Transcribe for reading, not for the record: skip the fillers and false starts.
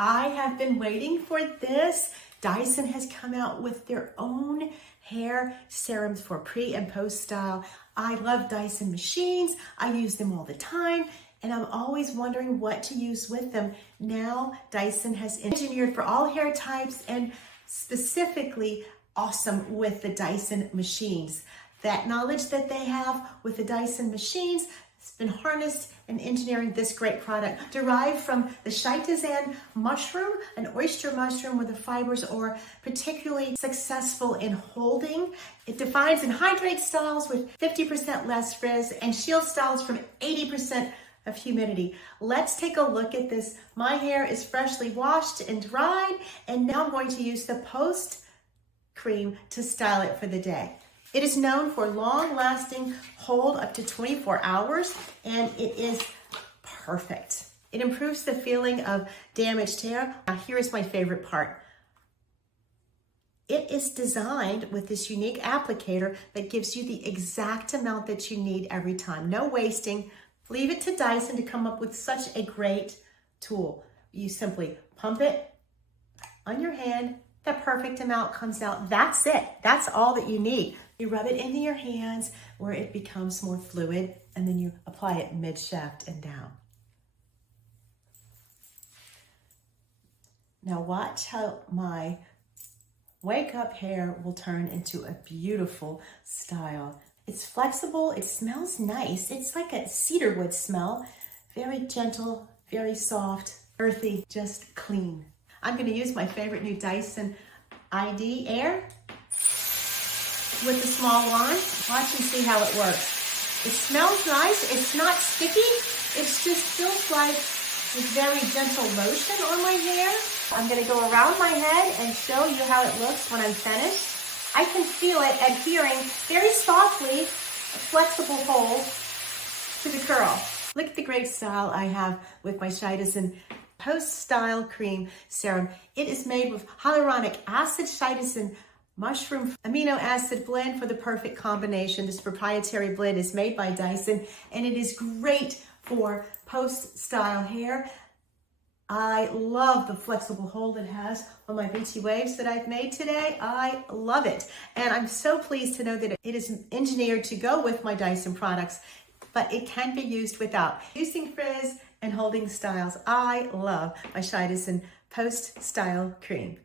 I have been waiting for this. Dyson has come out with their own hair serums for pre and post style. I love Dyson machines. I use them all the time, and I'm always wondering what to use with them. Now Dyson has engineered for all hair types and specifically awesome with the Dyson machines. That knowledge that they have with the Dyson machines has been harnessed in engineering this great product, derived from the Chitosan mushroom, an oyster mushroom where the fibers are particularly successful in holding. It defines and hydrates styles with 50% less frizz and shields styles from 80% of humidity. Let's take a look at this. My hair is freshly washed and dried, and now I'm going to use the post cream to style it for the day. It is known for long-lasting hold up to 24 hours, and it is perfect. It improves the feeling of damaged hair. Now, here is my favorite part. It is designed with this unique applicator that gives you the exact amount that you need every time. No wasting. Leave it to Dyson to come up with such a great tool. You simply pump it on your hand. The perfect amount comes out. That's it. That's all that you need. You rub it into your hands where it becomes more fluid, and then you apply it mid-shaft and down. Now watch how my wake up hair will turn into a beautiful style. It's flexible, it smells nice. It's like a cedarwood smell. Very gentle, very soft, earthy, just clean. I'm gonna use my favorite new Dyson ID Air with the small wand. Watch and see how it works. It smells nice, it's not sticky. It just feels like this very gentle lotion on my hair. I'm gonna go around my head and show you how it looks when I'm finished. I can feel it adhering very softly, a flexible hold to the curl. Look at the great style I have with my Chitosan Post-Style Cream Serum. It is made with hyaluronic acid, Chitosan mushroom amino acid blend for the perfect combination. This proprietary blend is made by Dyson, and it is great for post-style hair. I love the flexible hold it has on my beachy waves that I've made today. I love it. And I'm so pleased to know that it is engineered to go with my Dyson products, but it can be used without. Using frizz and holding styles, I love my Chitosan Post Style Cream.